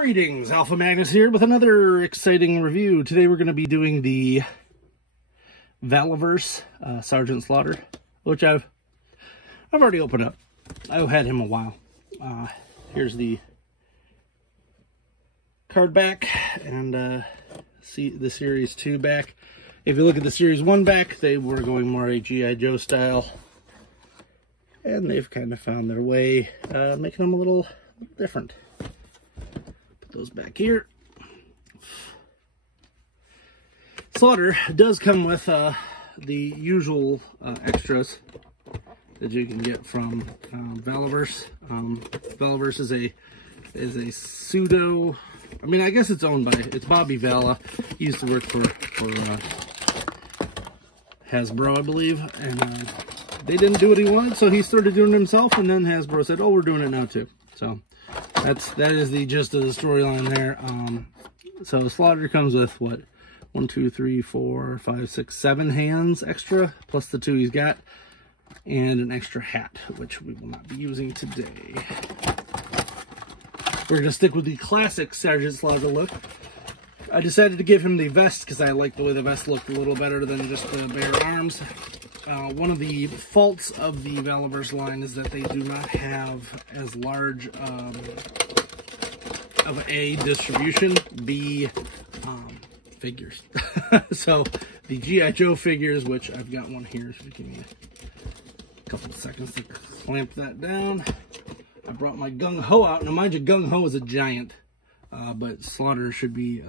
Greetings, Alpha Magnus here with another exciting review. Today we're going to be doing the Valaverse Sergeant Slaughter, which I've already opened up. I've had him a while. Here's the card back and see the Series 2 back. If you look at the Series 1 back, they were going more a G.I. Joe style, and they've kind of found their way, making them a little different. Those back here. Slaughter does come with the usual extras that you can get from Valaverse. Valaverse is a pseudo. I mean, I guess it's owned by Bobby Vala. He used to work for Hasbro, I believe, and they didn't do what he wanted, so he started doing it himself. And then Hasbro said, "Oh, we're doing it now too." So that is the gist of the storyline there. So Slaughter comes with what, 1, 2, 3, 4, 5, 6, 7 hands extra, plus the 2 he's got, and an extra hat, which we will not be using today. We're gonna stick with the classic Sergeant Slaughter look. I decided to give him the vest because I like the way the vest looked a little better than just the bare arms. One of the faults of the Valaverse line is that they do not have as large of a distribution, B, figures. So the G.I. Joe figures, which I've got one here, so give me a couple of seconds to clamp that down. I brought my Gung Ho out. Now mind you, Gung Ho is a giant, but Slaughter should be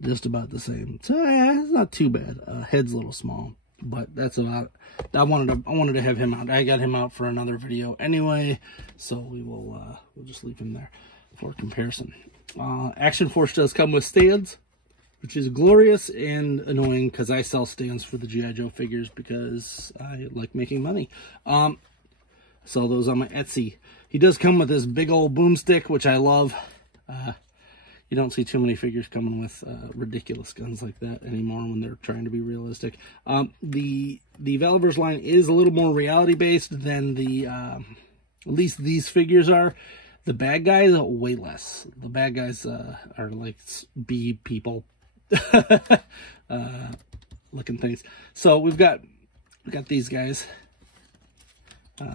just about the same. So yeah, it's not too bad. Head's a little small, but that's about. I wanted to have him out. I got him out for another video anyway, so we'll just leave him there for comparison. Action Force does come with stands, which is glorious and annoying because I sell stands for the G.I. Joe figures because I like making money. Sell those on my Etsy. He does come with this big old boomstick, which I love. You don't see too many figures coming with ridiculous guns like that anymore when they're trying to be realistic. The Valaverse line is a little more reality-based than the, at least these figures are. The bad guys, way less. The bad guys are like bee people looking things. So we've got these guys.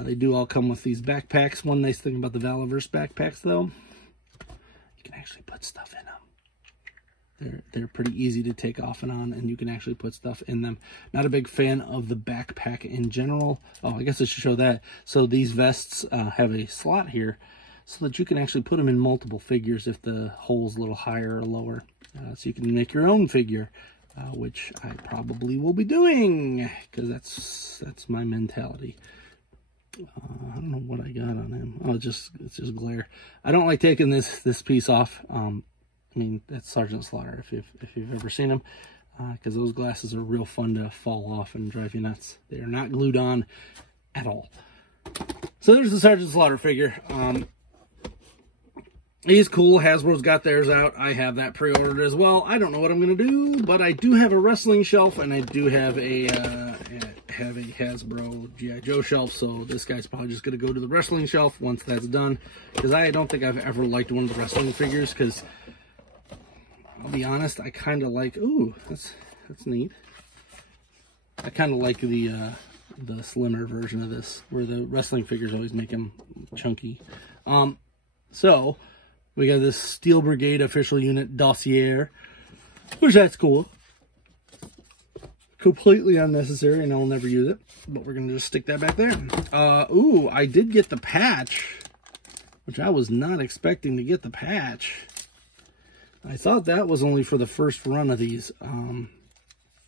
They do all come with these backpacks. One nice thing about the Valaverse backpacks, though, you can actually put stuff in them. They're pretty easy to take off and on, and you can actually put stuff in them. Not a big fan of the backpack in general. Oh, I guess I should show that. So these vests have a slot here so that you can actually put them in multiple figures if the hole's a little higher or lower. So you can make your own figure, which I probably will be doing because that's my mentality. I don't know what I got on him. Oh, it's just glare. I don't like taking this piece off. I mean, that's Sergeant Slaughter if you've ever seen him, because those glasses are real fun to fall off and drive you nuts. They are not glued on at all. So there's the Sergeant Slaughter figure. He's cool. Hasbro's got theirs out. I have that pre-ordered as well. I don't know what I'm going to do, but I do have a wrestling shelf, and I do have a Hasbro G.I. Joe shelf, so this guy's probably just going to go to the wrestling shelf once that's done, because I don't think I've ever liked one of the wrestling figures, because I'll be honest, I kind of like, ooh, that's neat. I kind of like the slimmer version of this, where the wrestling figures always make him chunky. So we got this Steel Brigade official unit dossier, which that's cool. Completely unnecessary, and I'll never use it, but we're gonna just stick that back there. Ooh, I did get the patch, which I was not expecting to get the patch. I thought that was only for the first run of these.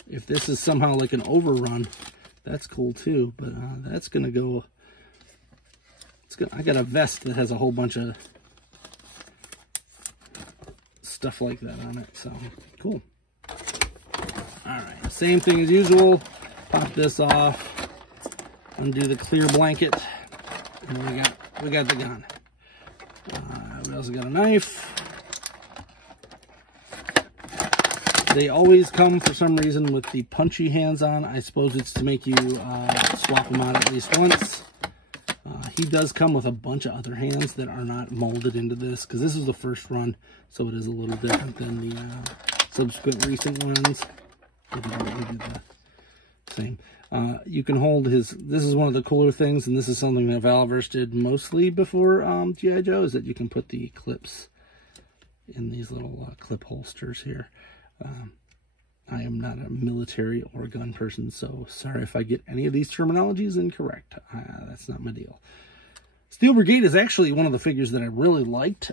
If this is somehow like an overrun, that's cool too, but that's gonna go. I got a vest that has a whole bunch of stuff like that on it, so cool. Alright, same thing as usual. Pop this off, undo the clear blanket, and we got the gun. We also got a knife. They always come, for some reason, with the punchy hands on. I suppose it's to make you swap them out at least once. He does come with a bunch of other hands that are not molded into this, because this is the first run, so it is a little different than the subsequent recent ones. We did the same. You can hold his, this is one of the cooler things, and this is something that Valaverse did mostly before G.I. Joe, is that you can put the clips in these little clip holsters here. I am not a military or gun person, so sorry if I get any of these terminologies incorrect. That's not my deal. Steel Brigade is actually one of the figures that I really liked,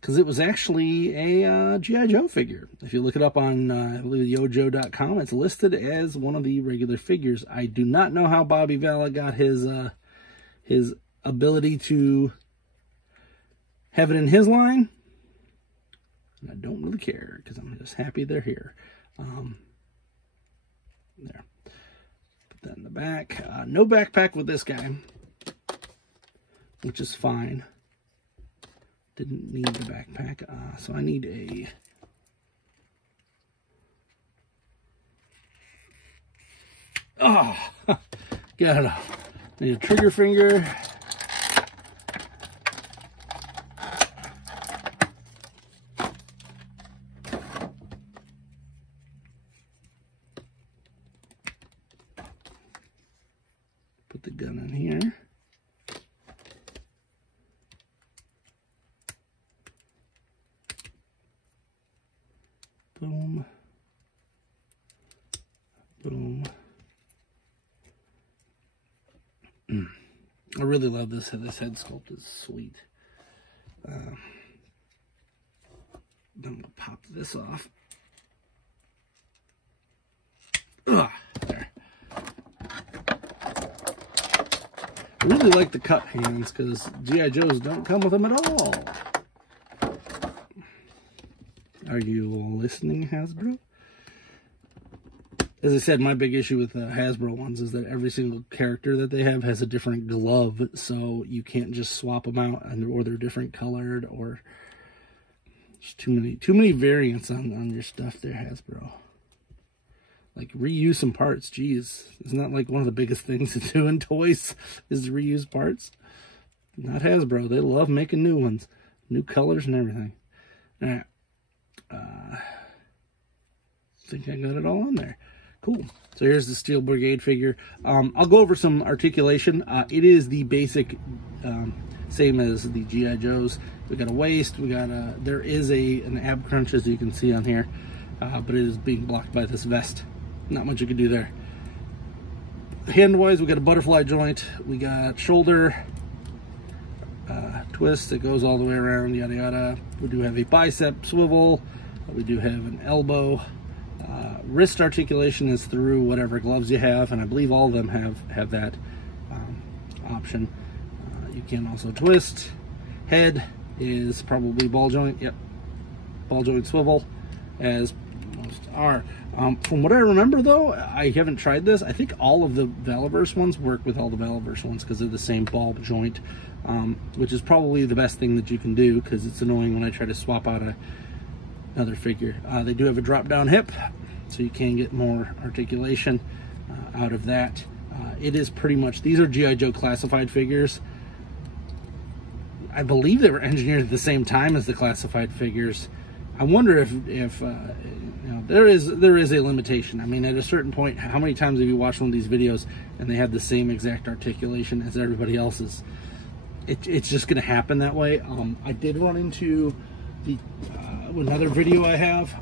because it was actually a G.I. Joe figure. If you look it up on, I believe, yojo.com, it's listed as one of the regular figures. I do not know how Bobby Vala got his ability to have it in his line. And I don't really care, because I'm just happy they're here. There. Put that in the back. No backpack with this guy, which is fine. Didn't need the backpack. So I need a... Oh! Got it. Need a trigger finger. Put the gun in here. Boom. Boom. I really love this. This head sculpt is sweet. I'm going to pop this off. Ugh, there. I really like the cut hands, because G.I. Joes don't come with them at all. Are you listening, Hasbro? As I said, my big issue with the Hasbro ones is that every single character that they have has a different glove, so you can't just swap them out, or they're different colored, or there's too many variants on your stuff there, Hasbro. Like, reuse some parts, geez. Isn't that like one of the biggest things to do in toys, is to reuse parts? Not Hasbro. They love making new ones. New colors and everything. Alright. I think I got it all on there. Cool. So here's the Steel Brigade figure. I'll go over some articulation. It is the basic, same as the G.I. Joes. We got a waist. We got a, there is an ab crunch, as you can see on here, but it is being blocked by this vest. Not much you can do there. Hand-wise, we got a butterfly joint. We got shoulder twist that goes all the way around, yada yada. We do have a bicep swivel. We do have an elbow. Wrist articulation is through whatever gloves you have, and I believe all of them have that option. You can also twist. Head is probably ball joint. Yep, ball joint swivel, as most are. From what I remember, though, I haven't tried this. I think all of the Valaverse ones work with all the Valaverse ones, because they're the same ball joint, which is probably the best thing that you can do, because it's annoying when I try to swap out another figure. They do have a drop-down hip, so you can get more articulation out of that. It is pretty much, these are G.I. Joe classified figures. I believe they were engineered at the same time as the classified figures. I wonder if you know, there is a limitation. I mean, at a certain point, how many times have you watched one of these videos and they have the same exact articulation as everybody else's? It's just going to happen that way. I did run into the another video I have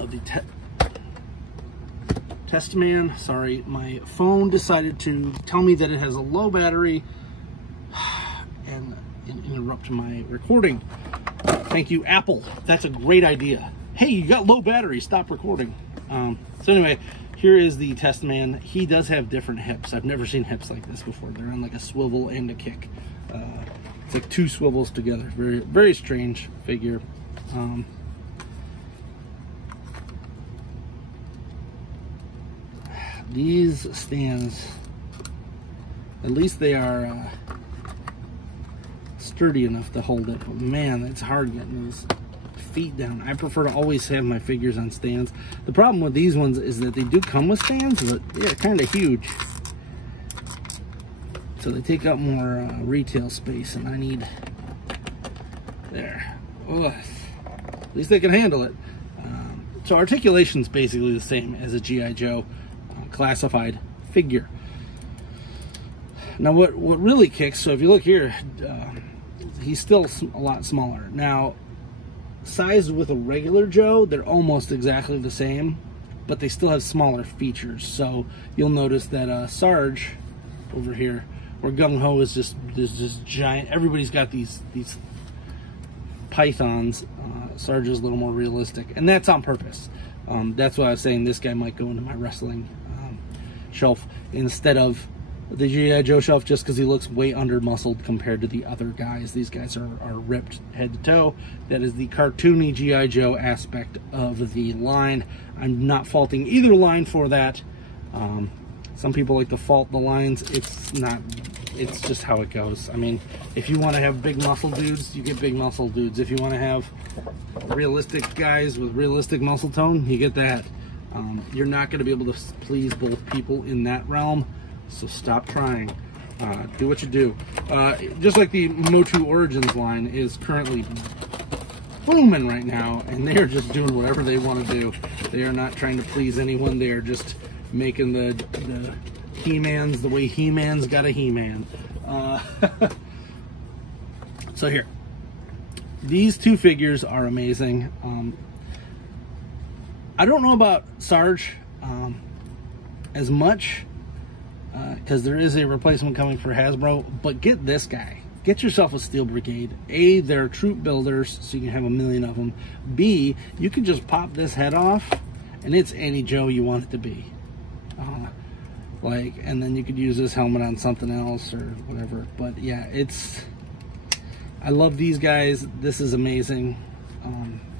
of the Test Man. Sorry, my phone decided to tell me that it has a low battery and interrupt my recording. Thank you, Apple. That's a great idea. Hey, you got low battery, stop recording. So anyway, here is the Test Man. He does have different hips. I've never seen hips like this before. They're on like a swivel and a kick. It's like two swivels together. Very, very strange figure. These stands, at least they are sturdy enough to hold it, but man, it's hard getting those feet down. I prefer to always have my figures on stands. The problem with these ones is that they do come with stands, but they're kind of huge. So they take up more retail space, and I need, there. Oh, at least they can handle it. So articulation's basically the same as a G.I. Joe classified figure. Now what really kicks, so if you look here, he's still a lot smaller. Now, sized with a regular Joe, they're almost exactly the same, but they still have smaller features. So you'll notice that Sarge over here, where Gung Ho is just giant. Everybody's got these pythons. Sarge is a little more realistic, and that's on purpose. That's why I was saying this guy might go into my wrestling shelf instead of the G.I. Joe shelf, just because he looks way under muscled compared to the other guys. These guys are ripped head to toe. That is the cartoony G.I. Joe aspect of the line. I'm not faulting either line for that. Some people like to fault the lines. It's just how it goes. I mean, if you want to have big muscle dudes, you get big muscle dudes. If you want to have realistic guys with realistic muscle tone, you get that. You're not going to be able to please both people in that realm. So stop trying. Do what you do. Just like the Motu Origins line is currently booming right now, and they're just doing whatever they want to do. They are not trying to please anyone. They are just making the He-Mans the way He-Man's got a He-Man. So here, these two figures are amazing. I don't know about Sarge as much, because there is a replacement coming for Hasbro, but get this guy. Get yourself a Steel Brigade. A, they're troop builders, so you can have a million of them. B, you can just pop this head off, and it's any Joe you want it to be. And then you could use this helmet on something else or whatever. But yeah, I love these guys. This is amazing.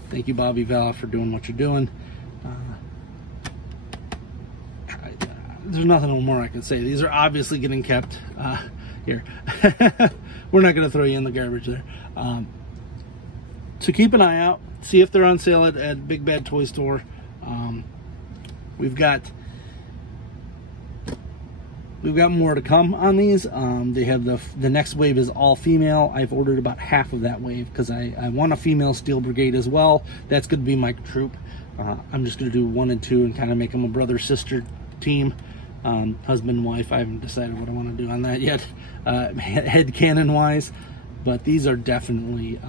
Thank you, Bobby Vela, for doing what you're doing. There's nothing more I can say. These are obviously getting kept here. We're not going to throw you in the garbage there. So keep an eye out. See if they're on sale at Big Bad Toy Store. We've got more to come on these. They have the next wave is all female. I've ordered about half of that wave because I want a female Steel Brigade as well. That's going to be my troop. I'm just going to do 1 and 2 and kind of make them a brother-sister team. Husband and wife. I haven't decided what I want to do on that yet, head canon wise, but these are definitely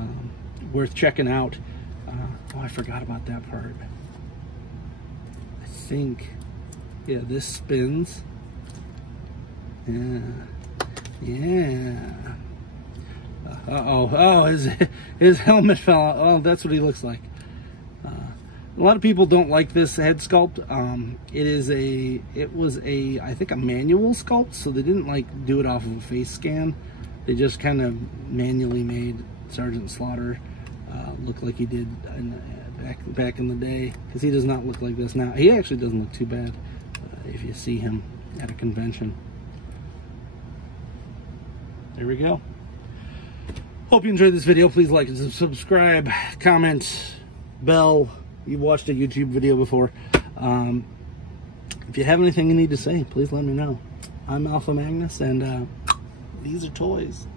worth checking out. Oh, I forgot about that part. I think, yeah, this spins. Yeah. Oh, his helmet fell out. Oh, that's what he looks like. A lot of people don't like this head sculpt. It was I think a manual sculpt, so they didn't like do it off of a face scan. They just kind of manually made Sergeant Slaughter look like he did back in the day, because he does not look like this now. He actually doesn't look too bad if you see him at a convention. There we go. Hope you enjoyed this video. Please like and subscribe, comment, bell. You've watched a YouTube video before. If you have anything you need to say, please let me know. I'm Alpha Magnus, and these are toys.